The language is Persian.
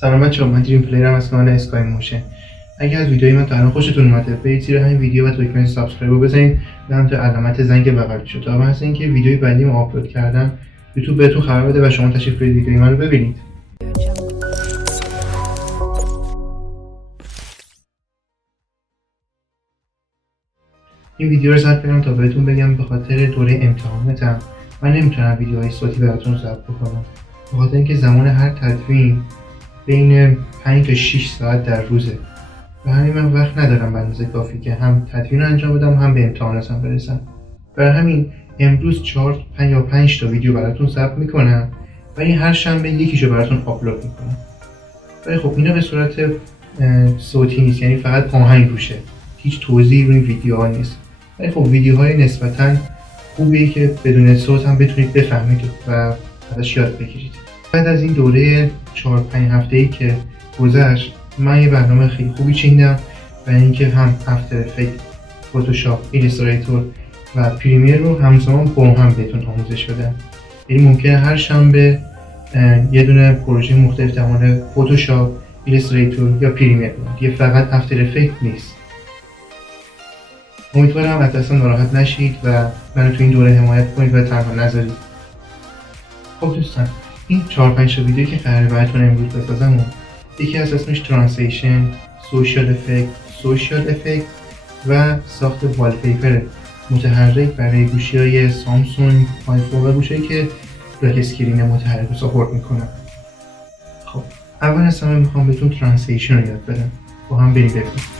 سلام بچه‌ها، من دریم پلیرم از کانال اسکای موشن. اگر از ویدیوی من تا الان خوشتون اومده، برید زیر همین ویدیو و دکمه سابسکرایب رو بزنید و همینطور علامت زنگ بغل شد تا واسه اینکه ویدیوی بعدی ما آپلود کردم یوتیوب بهتون خبر بده و شما تشریف برید ویدیوی من رو ببینید. این ویدیو رو ضبط کردم تا بهتون بگم به خاطر دوره امتحاناتم من نمیتونم ویدیوهای صوتی براتون ضبط بکنم، به خاطر اینکه زمان هر تدوین بین 5 تا 6 ساعت در روزه و همین من وقت ندارم به اندازه کافی که هم تدوین رو انجام بدم هم به امتحاناتم برسم. برای همین امروز 4 یا 5 تا ویدیو براتون ضبط میکنم و این هر شنبه یکیشو براتون آپلود میکنم. ولی خب اینا به صورت صوتی نیست، یعنی فقط آهنگ روشه، هیچ توضیحی روی ویدیوها نیست. ولی خب ویدیوهای نسبتاً خوبیه که بدون صوت هم بتونید بفهمید و ازش یاد بگیرید. بعد از این دوره 4-5 هفته‌ای که گذشت، من یه برنامه خیلی خوبی چیدم و اینکه هم افتر، افکت، فتوشاپ، ایلوستراتور و پریمیر رو همزمان با هم بهتون آموزش بدم. یعنی ممکنه هر شنبه یه دونه پروژه مختلف در مورد فتوشاپ، ایلوستراتور یا پریمیر بود، دیگه فقط افتر افکت نیست. امیدوارم از دستم ناراحت نشید و منو تو این دوره حمایت کنید و تنها نذارید. خب دوستان، این 4-5 تا ویدیو که قراره براتون امروز بسازم یکی از اسمش ترنزیشن، سوشال افکت و ساخت والپیپر متحرک برای گوشی‌های سامسونگ، آیفون و گوشی‌هایی که بلاک اسکرین متحرک رو ساپورت میکنن. خب اول از همه میخوام بهتون ترنزیشن رو یاد بدم، با هم بریم ببینیم.